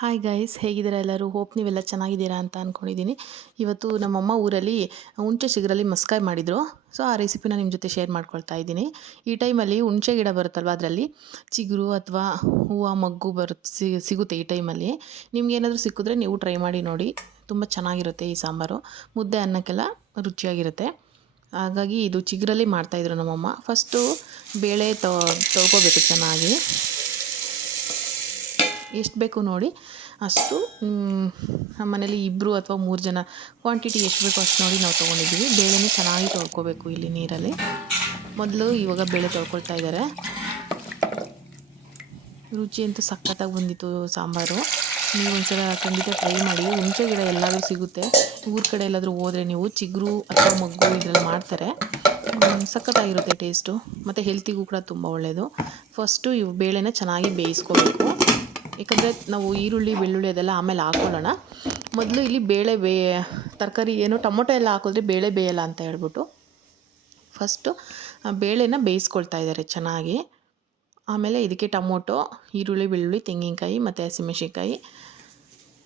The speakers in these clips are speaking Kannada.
ಹಾಯ್ ಗೈಸ್, ಹೇಗಿದ್ದೀರಾ ಎಲ್ಲರೂ? ಹೋಪ್ ನೀವೆಲ್ಲ ಚೆನ್ನಾಗಿದ್ದೀರಾ ಅಂತ ಅಂದ್ಕೊಂಡಿದ್ದೀನಿ. ಇವತ್ತು ನಮ್ಮಮ್ಮ ಊರಲ್ಲಿ ಹುಣಸೆ ಚಿಗುರಲ್ಲಿ ಮಸ್ಕಾಯಿ ಮಾಡಿದರು. ಸೊ ಆ ರೆಸಿಪಿನ ನಿಮ್ಮ ಜೊತೆ ಶೇರ್ ಮಾಡ್ಕೊಳ್ತಾ ಇದ್ದೀನಿ. ಈ ಟೈಮಲ್ಲಿ ಹುಣಸೆ ಗಿಡ ಬರುತ್ತಲ್ವ, ಅದರಲ್ಲಿ ಚಿಗುರು ಅಥವಾ ಹೂವು ಮಗ್ಗು ಸಿಗುತ್ತೆ. ಈ ಟೈಮಲ್ಲಿ ನಿಮ್ಗೆ ಏನಾದರೂ ಸಿಕ್ಕಿದ್ರೆ ನೀವು ಟ್ರೈ ಮಾಡಿ ನೋಡಿ, ತುಂಬ ಚೆನ್ನಾಗಿರುತ್ತೆ ಈ ಸಾಂಬಾರು. ಮುದ್ದೆ ಅನ್ನಕ್ಕೆಲ್ಲ ರುಚಿಯಾಗಿರುತ್ತೆ. ಹಾಗಾಗಿ ಇದು ಚಿಗುರಲ್ಲಿ ಮಾಡ್ತಾಯಿದ್ರು ನಮ್ಮಮ್ಮ. ಫಸ್ಟು ಬೇಳೆ ತೊಳ್ಕೊಬೇಕು ಚೆನ್ನಾಗಿ. ಎಷ್ಟು ಬೇಕು ನೋಡಿ ಅಷ್ಟು. ನಮ್ಮ ಮನೇಲಿ 2 ಅಥವಾ 3 ಜನ, ಕ್ವಾಂಟಿಟಿ ಎಷ್ಟು ಬೇಕೋ ಅಷ್ಟು ನೋಡಿ ನಾವು ತೊಗೊಂಡಿದ್ದೀವಿ. ಬೇಳೆನೂ ಚೆನ್ನಾಗಿ ತೊಳ್ಕೊಬೇಕು ಇಲ್ಲಿ ನೀರಲ್ಲಿ. ಮೊದಲು ಇವಾಗ ಬೇಳೆ ತೊಳ್ಕೊಳ್ತಾ ಇದ್ದಾರೆ. ರುಚಿ ಅಂತೂ ಸಖತ್ತಾಗಿ ಬಂದಿತ್ತು ಸಾಂಬಾರು. ನೀವು ಒಂದ್ಸಲ ಖಂಡಿತ ಟ್ರೈ ಮಾಡಿ. ಹುಣಸೆ ಗಿಡ ಎಲ್ಲಾದರೂ ಸಿಗುತ್ತೆ. ಊರ ಕಡೆ ಎಲ್ಲಾದರೂ ಹೋದರೆ ನೀವು ಚಿಗುರು ಅಥವಾ ಮಗ್ಗು ಇದರಲ್ಲಿ ಮಾಡ್ತಾರೆ. ಸಖತ್ತಾಗಿರುತ್ತೆ ಟೇಸ್ಟು, ಮತ್ತು ಹೆಲ್ತಿಗೂ ಕೂಡ ತುಂಬ ಒಳ್ಳೆಯದು. ಫಸ್ಟು ಇವು ಬೇಳೆನ ಚೆನ್ನಾಗಿ ಬೇಯಿಸ್ಕೋಬೇಕು. ಯಾಕಂದರೆ ನಾವು ಈರುಳ್ಳಿ ಬೆಳ್ಳುಳ್ಳಿ ಅದೆಲ್ಲ ಆಮೇಲೆ ಹಾಕ್ಕೊಳ್ಳೋಣ. ಮೊದಲು ಇಲ್ಲಿ ತರಕಾರಿ ಏನು ಟೊಮೊಟೊ ಎಲ್ಲ ಹಾಕಿದ್ರೆ ಬೇಳೆ ಬೇಯಲ್ಲ ಅಂತ ಹೇಳ್ಬಿಟ್ಟು ಫಸ್ಟು ಬೇಳೆನ ಬೇಯಿಸ್ಕೊಳ್ತಾ ಇದ್ದಾರೆ ಚೆನ್ನಾಗಿ. ಆಮೇಲೆ ಇದಕ್ಕೆ ಟೊಮೊಟೊ, ಈರುಳ್ಳಿ ಬೆಳ್ಳುಳ್ಳಿ, ತೆಂಗಿನಕಾಯಿ ಮತ್ತು ಹಸಿಮೆಣಸಿನ್ಕಾಯಿ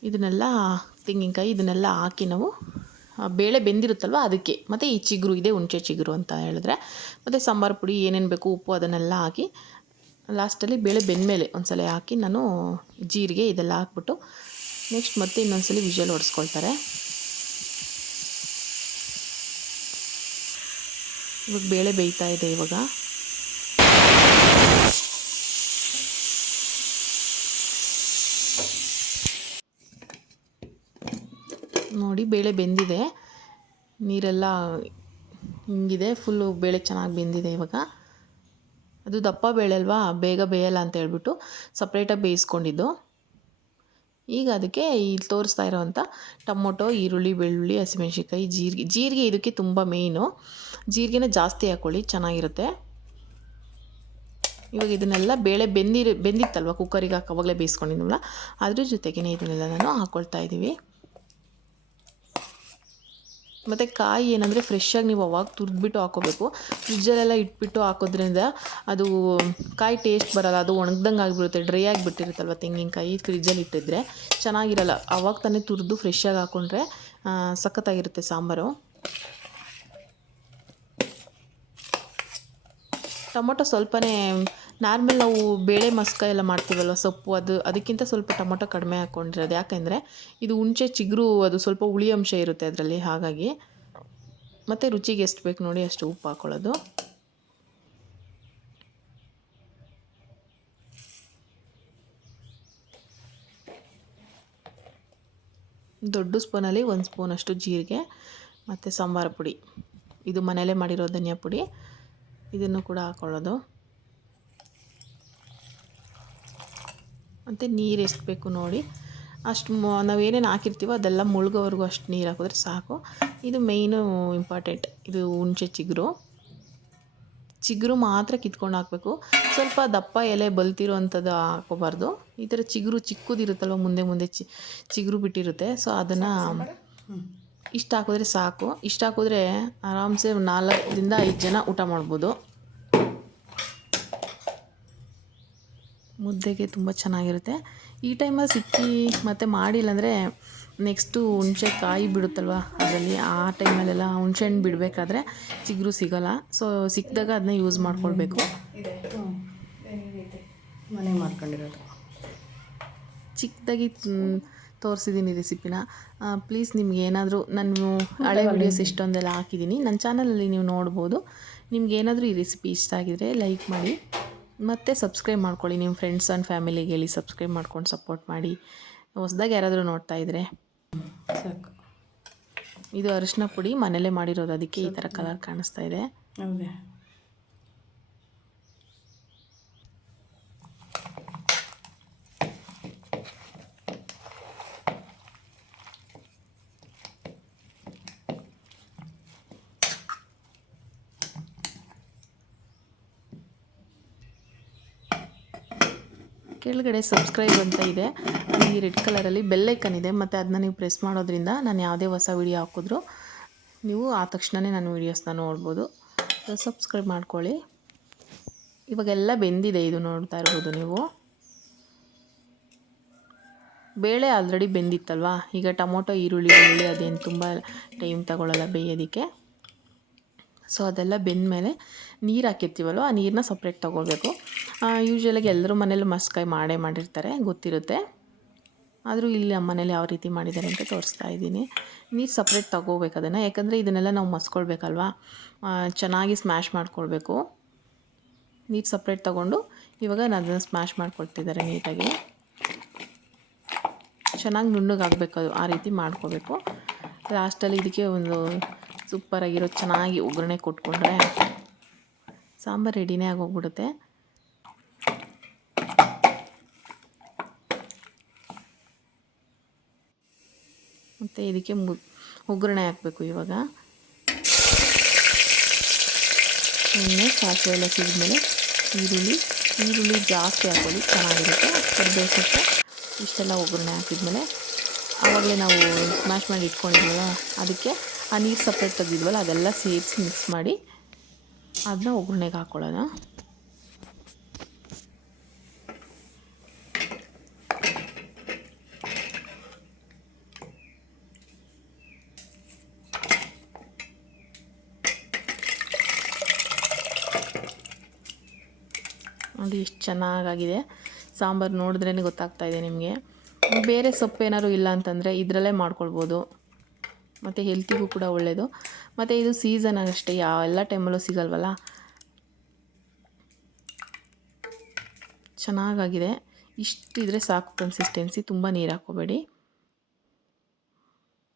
ಇದನ್ನೆಲ್ಲ ಹಾಕಿ ನಾವು ಬೇಳೆ ಬೆಂದಿರುತ್ತಲ್ವ ಅದಕ್ಕೆ, ಮತ್ತು ಈ ಚಿಗುರು ಇದೆ ಹುಣಸೆ ಚಿಗುರು ಅಂತ ಹೇಳಿದ್ರೆ, ಮತ್ತು ಸಾಂಬಾರು ಪುಡಿ ಏನೇನು ಬೇಕು ಉಪ್ಪು ಅದನ್ನೆಲ್ಲ ಹಾಕಿ ಲಾಸ್ಟಲ್ಲಿ ಬೇಳೆ ಬೆಂದಮೇಲೆ ಒಂದ್ಸಲ ಹಾಕಿ ನಾನು ಜೀರಿಗೆ ಇದೆಲ್ಲ ಹಾಕ್ಬಿಟ್ಟು ನೆಕ್ಸ್ಟ್ ಮತ್ತೆ ಇನ್ನೊಂದ್ಸಲ ವಿಷಲ್ ಹೊಡೆಸ್ಕೊಳ್ತಾರೆ. ಇವಾಗ ಬೇಳೆ ಬೇಯ್ತಾ ಇದೆ. ಇವಾಗ ನೋಡಿ ಬೇಳೆ ಬೆಂದಿದೆ, ನೀರೆಲ್ಲ ಹಿಂಗಿದೆ, ಫುಲ್ಲು ಬೇಳೆ ಚೆನ್ನಾಗಿ ಬೆಂದಿದೆ. ಇವಾಗ ಅದು ದಪ್ಪ ಬೇಳೆ ಅಲ್ವಾ, ಬೇಗ ಬೇಯಲ್ಲ ಅಂತ ಹೇಳ್ಬಿಟ್ಟು ಸಪ್ರೇಟಾಗಿ ಬೇಯಿಸ್ಕೊಂಡಿದ್ದು. ಈಗ ಅದಕ್ಕೆ ಇಲ್ಲಿ ತೋರಿಸ್ತಾ ಇರೋವಂಥ ಟೊಮೊಟೊ, ಈರುಳ್ಳಿ ಬೆಳ್ಳುಳ್ಳಿ, ಹಸಿಮೆಣಸಿನ್ಕಾಯಿ, ಜೀರಿಗೆ ಇದಕ್ಕೆ ತುಂಬ ಮೇಯ್ನು. ಜೀರಿಗೆನ ಜಾಸ್ತಿ ಹಾಕ್ಕೊಳ್ಳಿ, ಚೆನ್ನಾಗಿರುತ್ತೆ. ಇವಾಗ ಇದನ್ನೆಲ್ಲ ಬೇಳೆ ಬೆಂದಿತ್ತಲ್ವ ಕುಕ್ಕರಿಗೆ ಅವಾಗಲೇ ಬೇಯಿಸ್ಕೊಂಡಿದ್ವಲ್ಲ, ಅದ್ರ ಜೊತೆಗೇ ಇದನ್ನೆಲ್ಲ ನಾನು ಹಾಕ್ಕೊಳ್ತಾ ಇದ್ದೀವಿ. ಮತ್ತು ಕಾಯಿ ಏನಂದರೆ ಫ್ರೆಶ್ಶಾಗಿ ನೀವು ಅವಾಗ ತುರಿದ್ಬಿಟ್ಟು ಹಾಕ್ಕೋಬೇಕು. ಫ್ರಿಜ್ಜಲ್ಲೆಲ್ಲ ಇಟ್ಬಿಟ್ಟು ಹಾಕೋದ್ರಿಂದ ಅದು ಕಾಯಿ ಟೇಸ್ಟ್ ಬರೋಲ್ಲ, ಅದು ಒಣಗ್ದಂಗೆ ಆಗಿಬಿಡುತ್ತೆ, ಡ್ರೈ ಆಗಿಬಿಟ್ಟಿರುತ್ತಲ್ವ ತೆಂಗಿನಕಾಯಿ. ಫ್ರಿಜ್ಜಲ್ಲಿ ಇಟ್ಟಿದ್ರೆ ಚೆನ್ನಾಗಿರಲ್ಲ. ಆವಾಗ ತಾನೇ ತುರಿದು ಫ್ರೆಶ್ಶಾಗಿ ಹಾಕ್ಕೊಂಡ್ರೆ ಸಖತ್ತಾಗಿರುತ್ತೆ ಸಾಂಬಾರು. ಟೊಮೊಟೊ ಸ್ವಲ್ಪನೇ, ನಾರ್ಮಲ್ ನಾವು ಬೇಳೆ ಮಸ್ಕಾಯಿ ಎಲ್ಲ ಮಾಡ್ತೀವಲ್ವ ಸೊಪ್ಪು, ಅದಕ್ಕಿಂತ ಸ್ವಲ್ಪ ಟೊಮೊಟೊ ಕಡಿಮೆ ಹಾಕ್ಕೊಂಡಿರೋದು. ಯಾಕೆಂದರೆ ಇದು ಹುಣಸೆ ಚಿಗುರು, ಅದು ಸ್ವಲ್ಪ ಹುಳಿ ಅಂಶ ಇರುತ್ತೆ ಅದರಲ್ಲಿ, ಹಾಗಾಗಿ. ಮತ್ತು ರುಚಿಗೆ ಎಷ್ಟು ಬೇಕು ನೋಡಿ ಅಷ್ಟು ಉಪ್ಪು ಹಾಕ್ಕೊಳ್ಳೋದು. ದೊಡ್ಡ ಸ್ಪೂನಲ್ಲಿ 1 ಸ್ಪೂನಷ್ಟು ಜೀರಿಗೆ ಮತ್ತು ಸಾಂಬಾರು ಪುಡಿ, ಇದು ಮನೆಯಲ್ಲೇ ಮಾಡಿರೋ ಧನಿಯಾ ಪುಡಿ, ಇದನ್ನು ಕೂಡ ಹಾಕ್ಕೊಳ್ಳೋದು. ಮತ್ತು ನೀರು ಎಷ್ಟು ಬೇಕು ನೋಡಿ ಅಷ್ಟು, ನಾವೇನೇನು ಹಾಕಿರ್ತೀವೋ ಅದೆಲ್ಲ ಮುಳುಗೋವರೆಗೂ ಅಷ್ಟು ನೀರು ಹಾಕಿದ್ರೆ ಸಾಕು. ಇದು ಮೇಯ್ನು ಇಂಪಾರ್ಟೆಂಟ್. ಇದು ಹುಣಸೆ ಚಿಗುರು ಮಾತ್ರ ಕಿತ್ಕೊಂಡು ಹಾಕಬೇಕು. ಸ್ವಲ್ಪ ದಪ್ಪ ಎಲೆ ಬಲ್ತಿರೋ ಅಂಥದ್ದು ಹಾಕೋಬಾರ್ದು. ಈ ಥರ ಚಿಗುರು ಚಿಕ್ಕದಿರುತ್ತಲ್ವ, ಮುಂದೆ ಚಿಗುರು ಬಿಟ್ಟಿರುತ್ತೆ. ಸೊ ಅದನ್ನು ಇಷ್ಟು ಹಾಕಿದ್ರೆ ಸಾಕು. ಇಷ್ಟು ಹಾಕಿದ್ರೆ ಆರಾಮ್ಸೆ 4ರಿಂದ 5 ಜನ ಊಟ ಮಾಡ್ಬೋದು. ಮುದ್ದೆಗೆ ತುಂಬ ಚೆನ್ನಾಗಿರುತ್ತೆ. ಈ ಟೈಮಲ್ಲಿ ಸಿಕ್ಕಿ ಮತ್ತು ಮಾಡಿಲ್ಲಂದರೆ ನೆಕ್ಸ್ಟು ಹುಣಸೆ ಕಾಯಿ ಬಿಡುತ್ತಲ್ವ ಅದರಲ್ಲಿ, ಆ ಟೈಮಲ್ಲೆಲ್ಲ ಹುಣಸೆ ಹಣ್ಣು ಬಿಡಬೇಕಾದ್ರೆ ಚಿಗುರು ಸಿಗೋಲ್ಲ. ಸೊ ಸಿಕ್ಕಿದಾಗ ಅದನ್ನ ಯೂಸ್ ಮಾಡ್ಕೊಳ್ಬೇಕು. ಮನೆ ಮಾಡ್ಕೊಂಡಿರೋದು ಚಿಕ್ಕದಾಗಿ ತೋರಿಸಿದ್ದೀನಿ ರೆಸಿಪಿನ. ಪ್ಲೀಸ್ ನಿಮ್ಗೆ ಏನಾದರೂ ನಾನು ಹಳೆ ವೀಡಿಯೋಸ್ ಇಷ್ಟೊಂದೆಲ್ಲ ಹಾಕಿದ್ದೀನಿ ನನ್ನ ಚಾನಲಲ್ಲಿ, ನೀವು ನೋಡ್ಬೋದು. ನಿಮ್ಗೆ ಏನಾದರೂ ಈ ರೆಸಿಪಿ ಇಷ್ಟ ಆಗಿದರೆ ಲೈಕ್ ಮಾಡಿ ಮತ್ತು ಸಬ್ಸ್ಕ್ರೈಬ್ ಮಾಡ್ಕೊಳ್ಳಿ. ನಿಮ್ಮ ಫ್ರೆಂಡ್ಸ್ ಆ್ಯಂಡ್ ಫ್ಯಾಮಿಲಿಗೆ ಹೇಳಿ ಸಬ್ಸ್ಕ್ರೈಬ್ ಮಾಡ್ಕೊಂಡು ಸಪೋರ್ಟ್ ಮಾಡಿ. ಹೊಸದಾಗಿ ಯಾರಾದರೂ ನೋಡ್ತಾ ಇದ್ದರೆ ಸಾಕು. ಇದು ಅರಿಶಿನ ಪುಡಿ ಮನೇಲೇ ಮಾಡಿರೋದು, ಅದಕ್ಕೆ ಈ ಥರ ಕಲರ್ ಕಾಣಿಸ್ತಾ ಇದೆ. ಹೌದಾ? ಕೆಳಗಡೆ ಸಬ್ಸ್ಕ್ರೈಬ್ ಅಂತ ಇದೆ, ಈ ರೆಡ್ ಕಲರಲ್ಲಿ ಬೆಲ್ ಐಕನ್ ಇದೆ, ಮತ್ತು ಅದನ್ನ ನೀವು ಪ್ರೆಸ್ ಮಾಡೋದ್ರಿಂದ ನಾನು ಯಾವುದೇ ಹೊಸ ವೀಡಿಯೋ ಹಾಕಿದ್ರೂ ನೀವು ಆ ತಕ್ಷಣವೇ ನನ್ನ ವೀಡಿಯೋಸ್ನ ನೋಡ್ಬೋದು. ಸಬ್ಸ್ಕ್ರೈಬ್ ಮಾಡ್ಕೊಳ್ಳಿ. ಇವಾಗೆಲ್ಲ ಬೆಂದಿದೆ, ಇದು ನೋಡ್ತಾ ಇರ್ಬೋದು ನೀವು. ಬೇಳೆ ಆಲ್ರೆಡಿ ಬೆಂದಿತ್ತಲ್ವ. ಈಗ ಟೊಮೊಟೊ ಈರುಳ್ಳಿ ಬೆಳ್ಳುಳ್ಳಿ ಅದೇನು ತುಂಬ ಟೈಮ್ ತಗೊಳ್ಳಲ್ಲ ಬೇಯೋದಕ್ಕೆ. ಸೊ ಅದೆಲ್ಲ ಬೆಂದಮೇಲೆ ನೀರು ಹಾಕಿರ್ತೀವಲ್ವ, ಆ ನೀರನ್ನ ಸಪ್ರೇಟ್ ತೊಗೊಳ್ಬೇಕು. ಯೂಶ್ವಲಾಗಿ ಎಲ್ಲರೂ ಮನೇಲಿ ಮಸ್ಕಾಯಿ ಮಾಡಿರ್ತಾರೆ, ಗೊತ್ತಿರುತ್ತೆ. ಆದರೂ ಇಲ್ಲಿ ನಮ್ಮ ಮನೇಲಿ ಯಾವ ರೀತಿ ಮಾಡಿದ್ದಾರೆ ಅಂತ ತೋರಿಸ್ತಾ ಇದ್ದೀನಿ. ನೀರು ಸಪ್ರೇಟ್ ತೊಗೋಬೇಕು ಅದನ್ನು, ಯಾಕಂದರೆ ಇದನ್ನೆಲ್ಲ ನಾವು ಮಸ್ಕೊಳ್ಬೇಕಲ್ವ, ಚೆನ್ನಾಗಿ ಸ್ಮ್ಯಾಶ್ ಮಾಡ್ಕೊಳ್ಬೇಕು. ನೀರು ಸಪ್ರೇಟ್ ತೊಗೊಂಡು ಇವಾಗ ನಾನು ಅದನ್ನು ಸ್ಮ್ಯಾಶ್ ಮಾಡ್ಕೊಳ್ತಿದ್ದಾರೆ ನೀಟಾಗಿ. ಚೆನ್ನಾಗಿ ನುಣ್ಣಗಾಗಬೇಕು ಅದು, ಆ ರೀತಿ ಮಾಡ್ಕೋಬೇಕು. ಲಾಸ್ಟಲ್ಲಿ ಇದಕ್ಕೆ ಒಂದು ಸೂಪರಾಗಿರೋ ಚೆನ್ನಾಗಿ ಒಗ್ಗರಣೆ ಕೊಟ್ಕೊಂಡ್ರೆ ಸಾಂಬಾರು ರೆಡಿನೇ ಆಗೋಗ್ಬಿಡುತ್ತೆ. ಮತ್ತು ಇದಕ್ಕೆ ಒಗ್ಗರಣೆ ಹಾಕಬೇಕು ಇವಾಗ. ಎಣ್ಣೆ ಸಾಸಿವೆ ಎಲ್ಲ ಸಿಡಿದ್ಮೇಲೆ ಈರುಳ್ಳಿ ಜಾಸ್ತಿ ಹಾಕೊಳ್ಳಿ, ಚೆನ್ನಾಗಿರುತ್ತೆ. ಕರಿಬೇವು ಸೊಪ್ಪು ಇಷ್ಟೆಲ್ಲ ಒಗ್ಗರಣೆ ಹಾಕಿದ್ಮೇಲೆ ಆವಾಗಲೇ ನಾವು ಸ್ಮ್ಯಾಶ್ ಮಾಡಿ ಇಟ್ಕೊಂಡಿದ್ವಲ್ಲ, ಅದಕ್ಕೆ ಆ ನೀರು ಸಪ್ರೇಟ್ ತೆಗೆದಿದ್ವಲ್ಲ ಅದೆಲ್ಲ ಸೇರಿಸಿ ಮಿಕ್ಸ್ ಮಾಡಿ ಅದನ್ನ ಒಗ್ಗರಣೆಗೆ ಹಾಕ್ಕೊಳ್ಳೋಣ. ನೋಡಿ ಎಷ್ಟು ಚೆನ್ನಾಗಾಗಿದೆ ಸಾಂಬಾರು, ನೋಡಿದ್ರೇ ಗೊತ್ತಾಗ್ತಾ ಇದೆ ನಿಮಗೆ. ಬೇರೆ ಸೊಪ್ಪು ಏನಾದ್ರು ಇಲ್ಲ ಅಂತಂದರೆ ಇದರಲ್ಲೇ ಮಾಡ್ಕೊಳ್ಬೋದು, ಮತ್ತು ಹೆಲ್ತಿಗೂ ಕೂಡ ಒಳ್ಳೆಯದು. ಮತ್ತು ಇದು ಸೀಸನ್ ಅಷ್ಟೇ, ಎಲ್ಲ ಟೈಮಲ್ಲೂ ಸಿಗಲ್ವಲ್ಲ. ಚೆನ್ನಾಗಾಗಿದೆ. ಇಷ್ಟಿದ್ರೆ ಸಾಕು ಕನ್ಸಿಸ್ಟೆನ್ಸಿ, ತುಂಬ ನೀರು ಹಾಕ್ಕೋಬೇಡಿ.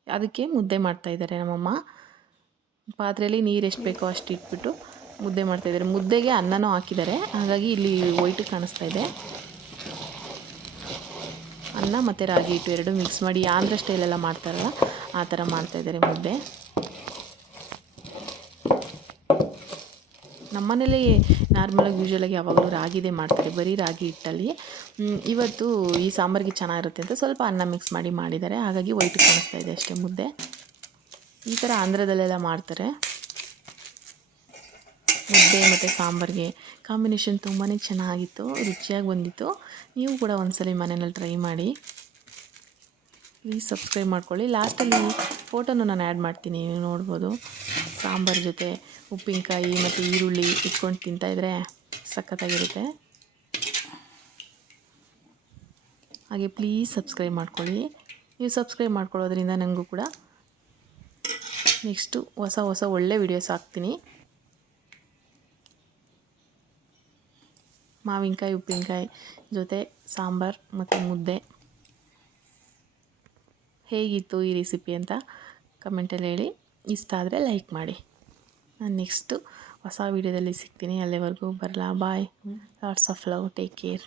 ಅದಕ್ಕೆ ಮುದ್ದೆ ಮಾಡ್ತಾಯಿದ್ದಾರೆ ನಮ್ಮಮ್ಮ. ಪಾತ್ರೆಯಲ್ಲಿ ನೀರು ಎಷ್ಟು ಬೇಕೋ ಅಷ್ಟು ಇಟ್ಬಿಟ್ಟು ಮುದ್ದೆ ಮಾಡ್ತಾಯಿದ್ದಾರೆ. ಮುದ್ದೆಗೆ ಅನ್ನನೂ ಹಾಕಿದ್ದಾರೆ, ಹಾಗಾಗಿ ಇಲ್ಲಿ ವೈಟ್ ಕಾಣಿಸ್ತಾ ಇದೆ. ಅನ್ನ ಮತ್ತು ರಾಗಿ ಹಿಟ್ಟು ಎರಡು ಮಿಕ್ಸ್ ಮಾಡಿ ಆಂಧ್ರ ಸ್ಟೈಲೆಲ್ಲ ಮಾಡ್ತಾರಲ್ಲ ಆ ಥರ ಮಾಡ್ತಾಯಿದ್ದಾರೆ ಮುದ್ದೆ. ನಮ್ಮನೇಲಿ ನಾರ್ಮಲಾಗಿ ಯೂಶ್ವಲಾಗಿ ಯಾವಾಗಲೂ ರಾಗಿದೇ ಮಾಡ್ತಾರೆ, ಬರೀ ರಾಗಿ ಹಿಟ್ಟಲ್ಲಿ. ಇವತ್ತು ಈ ಸಾಂಬಾರಿಗೆ ಚೆನ್ನಾಗಿರುತ್ತೆ ಅಂತ ಸ್ವಲ್ಪ ಅನ್ನ ಮಿಕ್ಸ್ ಮಾಡಿದ್ದಾರೆ, ಹಾಗಾಗಿ ವೈಟ್ ಕಾಣಿಸ್ತಾ ಇದೆ ಅಷ್ಟೇ ಮುದ್ದೆ. ಈ ಥರ ಆಂಧ್ರದಲ್ಲೆಲ್ಲ ಮಾಡ್ತಾರೆ ಮುದ್ದೆ ಮತ್ತು ಸಾಂಬಾರಿಗೆ. ಕಾಂಬಿನೇಷನ್ ತುಂಬಾ ಚೆನ್ನಾಗಿತ್ತು, ರುಚಿಯಾಗಿ ಬಂದಿತ್ತು. ನೀವು ಕೂಡ ಒಂದ್ಸಲ ಮನೆಯಲ್ಲಿ ಟ್ರೈ ಮಾಡಿ. ಪ್ಲೀಸ್ ಸಬ್ಸ್ಕ್ರೈಬ್ ಮಾಡ್ಕೊಳ್ಳಿ. ಲಾಸ್ಟಲ್ಲಿ ಫೋಟೋನು ನಾನು ಆ್ಯಡ್ ಮಾಡ್ತೀನಿ, ನೀವು ನೋಡ್ಬೋದು. ಸಾಂಬಾರು ಜೊತೆ ಉಪ್ಪಿನಕಾಯಿ ಮತ್ತು ಈರುಳ್ಳಿ ಇಟ್ಕೊಂಡು ತಿಂತಾಯಿದ್ರೆ ಸಖತ್ತಾಗಿರುತ್ತೆ. ಹಾಗೆ ಪ್ಲೀಸ್ ಸಬ್ಸ್ಕ್ರೈಬ್ ಮಾಡ್ಕೊಳ್ಳಿ. ನೀವು ಸಬ್ಸ್ಕ್ರೈಬ್ ಮಾಡ್ಕೊಳ್ಳೋದ್ರಿಂದ ನನಗೂ ಕೂಡ ನೆಕ್ಸ್ಟು ಹೊಸ ಒಳ್ಳೆ ವೀಡಿಯೋಸ್ ಹಾಕ್ತೀನಿ. ಮಾವಿನಕಾಯಿ ಉಪ್ಪಿನಕಾಯಿ ಜೊತೆ ಸಾಂಬಾರು ಮತ್ತು ಮುದ್ದೆ. ಹೇಗಿತ್ತು ಈ ರೆಸಿಪಿ ಅಂತ ಕಮೆಂಟಲ್ಲಿ ಹೇಳಿ. ಇಷ್ಟ ಆದರೆ ಲೈಕ್ ಮಾಡಿ. ನಾನು ನೆಕ್ಸ್ಟು ಹೊಸ ವೀಡಿಯೋದಲ್ಲಿ ಸಿಗ್ತೀನಿ. ಅಲ್ಲಿವರೆಗೂ ಬರಲಾ, bye. Lots of love, take care.